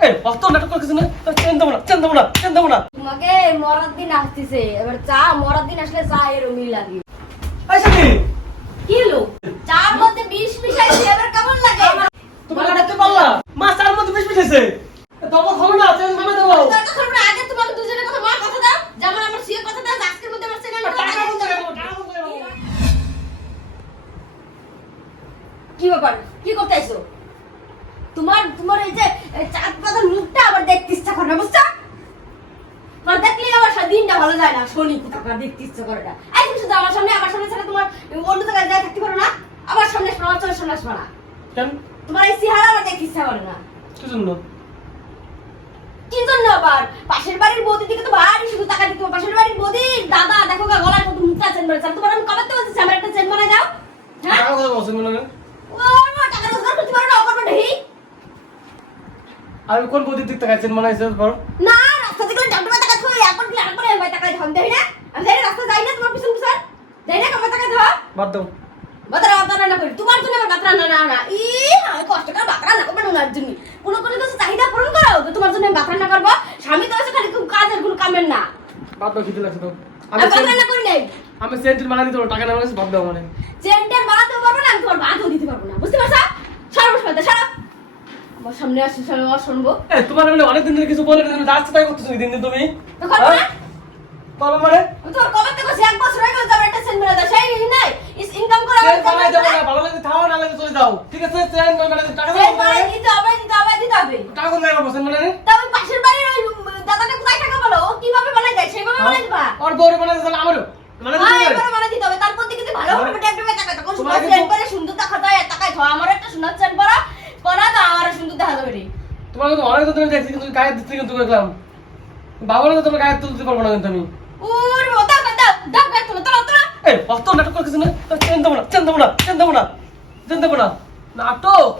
এই অত নাটক করছিস না? চেন দেবো না চেন দেবো না চেন দেবো না। তোমাকে মরার দিন আসতেছে। এবার চা মরার দিন আসলে চা এরমই লাগে। কি হলো? চার মধ্যে বিষ মিশাইছে এবার কেমন লাগে? তোমার লাগাতে পারলা মা চার মধ্যে বিষ মিশেছে তোমার তোমার এই যে চাঁদ পাতার মুখটা আবার দেখতে ইচ্ছা করে না বুঝছ? তোমার দেখলেই আমার দিনটা ভালো যায় না শনি কোথাকার দেখতে ইচ্ছা করে না। এই তুমি শুধু আমার সামনে আমার সামনে ছাড়া তোমার অন্য জায়গায় যায় থাকতে পারো না আমার সামনে আসবে না, আমার চোখের সামনে আসবে না। কেন? তোমার এই চেহারা আমার দেখতে ইচ্ছা করে না। কি জন্য? কি জন্য আবার? পাশের বাড়ির বৌদির দিকে তো ভারী শুধু টাকা দিতে পাশের বাড়ির বৌদির দাদা দেখো গা গলায় কত মুখটা চেন মেরেছে তোমার আমি কবে তো বলছি আমার একটা চেন দাও। হ্যাঁ? বলছেন হয় ও মা, টাকা রোজগার করতে পারো না অকর্ম ঢেই আমি কোন পদ্ধতি দিক তাকাইছেন? মনে হয়েছে বড় না রাস্তা থেকে ডাক্তার টাকা থই এখন কি আর করে ভাই টাকা ধম দেই না। আমি জানি রাস্তা যাই না তোমার পিছন পিছন। যাই না কবে টাকা ধর বাদ দাও। বাতরা বাতরা না করি। তোমার জন্য আমার বাতরা না না না। ই আমি কষ্ট করে বাতরা না করব না জন্য। কোন কোন কিছু চাহিদা পূরণ করো তো তোমার জন্য আমি বাতরা না করব। স্বামী তো আছে খালি খুব কাজের কোনো কামের না। বাদ দাও খিদে লাগছে তো। আমি বাতরা না করি নাই। আমি সেন্টিন বানা দিতে টাকা না হলে বাদ দাও মানে চেন্টার বানাতে পারব না আমি তোমার বাঁধও দিতে পারব না। বুঝতে পারছ? সর্বসময় সারা। আমার সামনে আসছে সামনে আমার শুনব। তোমার মানে অনেক দিন ধরে কিছু বলে তুমি যাচ্ছে তাই করতেছো দিন দিন তুমি? হ্যাঁ? মানে? আমি কবে থেকে এক বছর হয়ে গেল তো একটা সেন্ট মেরে দাও সেই নাই। ইনকাম করে চেন বানাই না ভালো লাগে থাও না লাগে চলে যাও। ঠিক আছে চেন বানাই টাকা দাও সেন্ট দিতে হবে দিতে হবে দিতে হবে। টাকা কোথায় পাবো চেন তবে পাশের বাড়ির ওই দাদাটা কোথায় টাকা বলো ও কীভাবে বানাই দেয়? সেভাবে বানাই দিবা? আর বড় বানাই তাহলে আমারও মানে হ্যাঁ দিতে এবারে বানাই দিতে হবে তারপর থেকে তুই ভালো আমার- করে ট্যাপ ট্যাপে টাকা তখন তোমার সুন্দর কিন্তু- সেন্ট করে সুন্দর দেখা যায় টাকায় খাওয়া আমার একটা সুন্দর সেন্ট করা করা তো আমার সুন্দর দেখা যাবে রে তোমার ধরে দেখছি কিন্তু গায়ে দিচ্ছি কিন্তু দেখলাম। বাবার তো তোমার গায়ে তুলতে পারব না কিন্তু আমি। ওর ওটা তোলা এই অত নাটক করছিস না? চেন দেবো না চেন দেবো না চেন দেবো না চেন দেবো না। নাটক?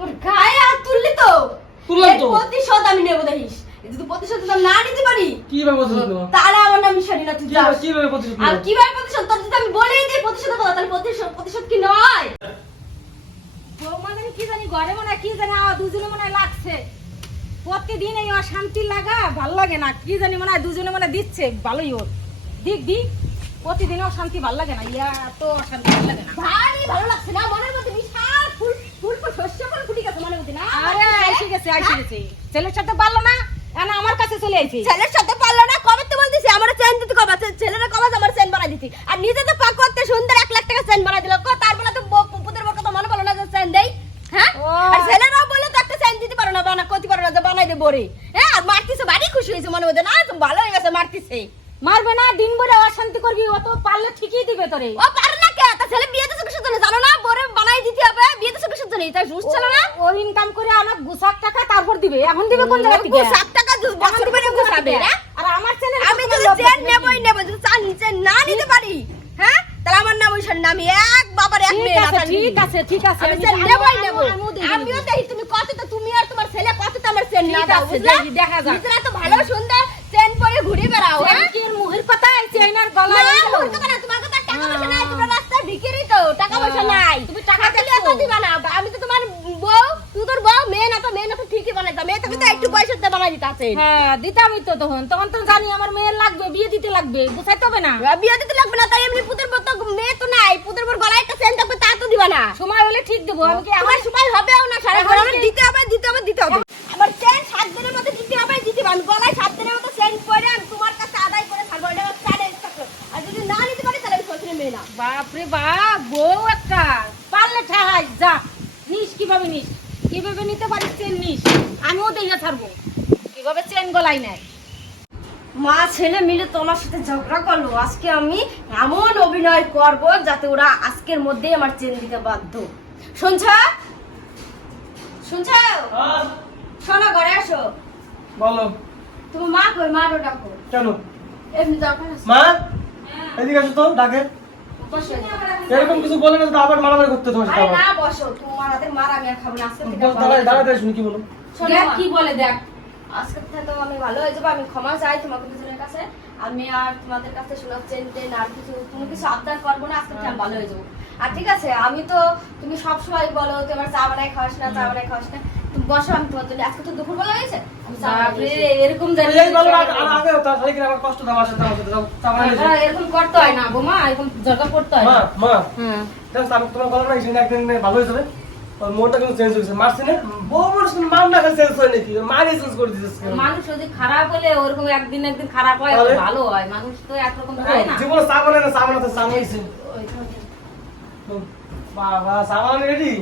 ওর গায়ে হাত তুললি তো। তুললাম তো। প্রতিশোধ আমি নেব দেখিস। যদি প্রতিশোধ না নিতে পারি কীভাবে বলছিস তোমার তাহলে আমার নাম মিশারি না তুই যা কীভাবে প্রতিশোধ আর নিবো? কীভাবে প্রতিশোধ? তোর যদি আমি বলেই দিই প্রতিশোধ কথা তাহলে প্রতিশোধ প্রতিশোধ কি নয়? বৌমা জানি কি জানি ঘরে মনে হয় কি জানি আমার দুজনে মনে হয় লাগছে। প্রতিদিন এই অশান্তি লাগা ভালো লাগে না। কি জানি মনে হয় দুজনে মনে দিচ্ছে ভালোই ওর দিক দিক। প্রতিদিন অশান্তি ভালো লাগে না ইয়া এত অশান্তি ভালো লাগে না। ভারী ভালো লাগছে না মনের মধ্যে বিশাল ফুল ফুল ফুল শস্য ফুল ফুটে গেছে মনের মধ্যে না? আরে এসে গেছে এসে গেছে। ছেলের সাথে পারল না এখন আমার কাছে চলে আইছে। ছেলের সাথে পারল না কবে তো বলতেছি আমার চেন দিতে কবে আছে? ছেলেরা কবে আমার চেন বানাই দিছি। আর নিজে তো পাক করতে সুন্দর এক লাখ টাকা চেন বানাই দিল। কো তার বেলা তো পুপুদের বউ কথা মনে পড়ল না যে চেন দেই হ্যাঁ ও। আর ছেলেরাও বলে তো একটা চেন দিতে পারো না করতে পারো না যে বানাই দে বরে হ্যাঁ আর মারতিছে বাড়ি খুশি হয়েছে মনে মধ্যে। না ভালো হয়ে গেছে মারতিছে। মারবে না দিন ভরে অশান্তি করবি ও তো পারলে ঠিকই দিবে তোরে। ও পারে না কে? তা ছেলে বিয়ে দিছে কিসের জন্য? জানো না বরে বানাই দিতে হবে বিয়ে দিছে কিসের জন্য? তাই রুশ ছিল না? ও ইনকাম করে আমার গুসাক টাকা তারপর দিবে। এখন দিবে কোন জায়গা থেকে? সাত টাকা বছর করে গুছাবে হ্যাঁ? আর আমার ছেলে আমি যদি চেন নেবই নেব যদি চান চেন না নিতে পারি হ্যাঁ? তাহলে আমার নাম ওইসব না এক বাবার এক ঠিক মেয়ে আছে না ঠিক আছে ঠিক আছে আমি চেন নেবই নেব আমিও দেখে তুমি কত তো তুমি আর তোমার ছেলে কত তো আমার চেন না দাও বুঝলা দেখা যাক। নিজেরা তো ভালো সুন্দর চেন পরে ঘুরে বেড়াও হ্যাঁ চেনকির মুহের কথা চেনার না, গলায় মোর কথা না, তোমার কথা টাকা পয়সা নাই, তোমরা রাস্তায় ভিখারি তো, টাকা পয়সা নাই। তুমি টাকা দিলে। এত দিবা না। আমি তো তোমার বউ, তুই তোর বউ, মেয়ে না তো, মেয়ে না তোকে তো একটু পয়সাতে বানাই দিতাছে। হ্যাঁ দিতামই তো তখন তখন তো জানি আমার মেয়ের লাগবে বিয়ে দিতে লাগবে বুঝাইতে হবে না বিয়ে দিতে লাগবে না, তাই এমনি পুতের বউ তো মেয়ে তো নাই। পুতের বউর গলায় একটা থাকবে, তা তো দিবা না। সময় হলে ঠিক দেবো আমি কি আমার সময় হবেও না, সারা ঘর আমার দিতে হবে, দিতে হবে, দিতে হবে। আমার চেন সাত দিনের মধ্যে দিতে হবে, দিতে হবে। আমি গলায় সাত দিনের মতো চেন পরে আমি তোমার কাছে আদায় করে ছাড়বো। এটা আমার চেনের আর যদি না নিতে পারি, তাহলে আমি শ্বশুরের মেয়ে না। বাপরে বাপ বউ একটা পারলে ঠাহাই যা নিস কীভাবে নিস কীভাবে নিতে পারিস চেন নিস? আমিও দেখে ছাড়বো। কীভাবে চেন গলাই নেয়? মা ছেলে মিলে তোমার সাথে ঝগড়া করল। আজকে আমি এমন অভিনয় করব যাতে ওরা আজকের মধ্যেই আমার চেন দিতে বাধ্য। শুনছ? শুনছ? হ্যাঁ, শোনো ঘরে আসো। বলো। তুমি মা কই? মা ডাকো। কেন? এমনি দরকার মা? এদিকে আসো তো ডাকে। এরকম কিছু বলে না তো আবার মারামারি করতে তোমার সাথে না বসো। তোমার হাতে মার আমি আর খাব না। আজকে থেকে বল, দাঁড়ায় দাঁড়াতে শুনি কি বলো। শোনো দেখ কি বলে দেখ। আজকে থেকে তো আমি ভালো হয়ে যাব আমি ক্ষমা চাই তোমাকে দুজনের কাছে। আমি আর তোমাদের কাছে শোনা চেন টেন আর কিছু কোনো কিছু আবদার করব না আজকে থেকে আমি ভালো হয়ে যাব। আর ঠিক আছে আমি তো তুমি সব সময় বলো তোমার চা বানাই খাওয়াস না চা বানাই খাওয়াস না। তুমি বসো আমি তোমার জন্য আজকে তো দুপুরবেলা হয়েছে। আমি চা বাপরে, বানিয়ে এসেছি। এরকম জানি এই বলো আর আর আগে তার শাড়ি কিনে আমার কষ্ট দাও আসে দাও দাও চামড়া নিয়েছি এরকম করতে হয় না বোমা এরকম জগা করতে হয় মা না মা হ্যাঁ জাস্ট আমি তোমার গলা না এসে একদিন ভালো হয়ে যাবে ওর কিন্তু চেঞ্জ হয়েছে। মারছি না বউ মানুষ মান না চেঞ্জ হয় নাকি? মানি চেঞ্জ করে দিতেছে মানুষ যদি খারাপ হলে ওরকম একদিন একদিন খারাপ হয় ভালো হয়। মানুষ তো একরকম হয় না। জীবনে না বাবা চা রেডি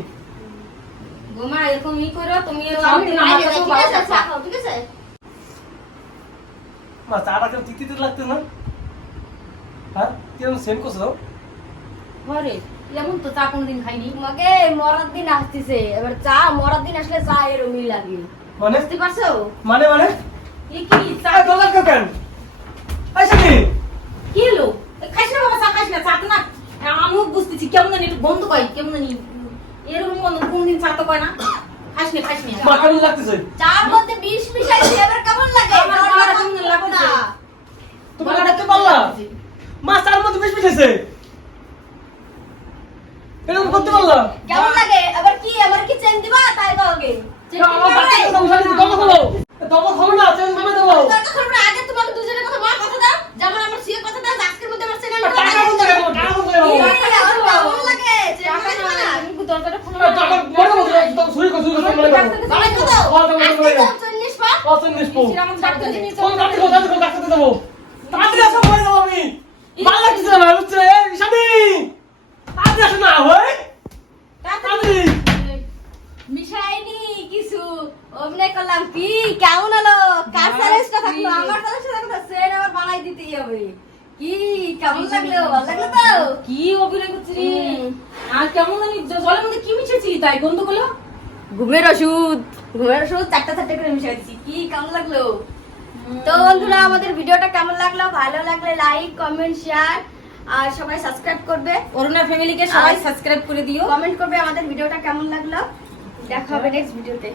বোমা এরকম ই করো তুমি আমি ঠিক আছে? ভালো চা থাকবা। খাও ঠিক আছে? মা চাটা কেমন তিতি তিতি লাগতে না? হ্যাঁ? সেম করছ? দাও ঘরে এমন তো চা কোনদিন খাইনি। তোমাকে মরার দিন আসতেছে এবার চা মরার দিন আসলে চা এরমই লাগে। মানে? বুঝতে পারছ? মানে মানে? এ কি চা চা দোলা কেন? আইসা কি কি হলো? এ খাইস না বাবা চা খাইস না চা না আমিও বুঝতেছি কেমন জানি একটু বন্ধ কয় কেমন জানি এরকম বন্ধ কোনদিন চা তো কয় না। কেমন লাগতেছে? চার মধ্যে বিষ মিশাইছে এবার কেমন লাগে? আমার নরম কেমন লাগতেছে? না। তোমার দেখতে পারলা মা চার মধ্যে বেশ মিঠেছে এরকম করতে পারলা কেমন লাগে? এবার কি এবার কি চেন দিবা? তাই কাওকে আমার বাচ্চা খোলো দমা না চেন নামে দেবো আগে তোমাকে দুজনের কথা মা কথা দাও যেমন আমার সিয়ে কথা দাও আজকের মধ্যে আমার চেন টাকা বন্ধ রাখব টাকা বন্ধ রাখব কেমন লাগে চেন টাকা দিবা না, না আমি দরজাটা খুলে টাকা মনে বলছো তো শুরু করছ শুরু করছ মনে করো বাবা কত আজকে তো চল্লিশ পা পছন্দ নিস পো আমার ডাক্তার জিনিস কোন গাড়ি কোন গাড়ি কোন ডাক্তার দেবো তাড়াতাড়ি আসো মরে যাব আমি। ভালো লাগছে না বুঝছে শাদি তাড়াতাড়ি আসো না হয়? তাড়াতাড়ি মিশাইনি কিছু। অভিনয় করলাম কি? কেমন হলো? কার সারেসটা থাকল? আমার সারেসটা থাকল সেন আবার বানাই দিতেই হবে। কি? কেমন লাগল? ভালো লাগল তো? কি অভিনয় করছিস আর কেমন জ- জলের মধ্যে কি মিশেছিলি তাই? গন্ধগুলো? ঘুমের ওষুধ ঘুমের ওষুধ চারটা চারটা করে মিশে দিচ্ছি কি কেমন লাগল? তো বন্ধুরা আমাদের ভিডিওটা কেমন লাগল? ভালো লাগলে লাইক কমেন্ট শেয়ার আর সবাই সাবস্ক্রাইব করবে। অরুণা ফ্যামিলিকে সবাই সাবস্ক্রাইব করে দিও। কমেন্ট করবে আমাদের ভিডিওটা কেমন লাগল? দেখা হবে নেক্সট ভিডিওতে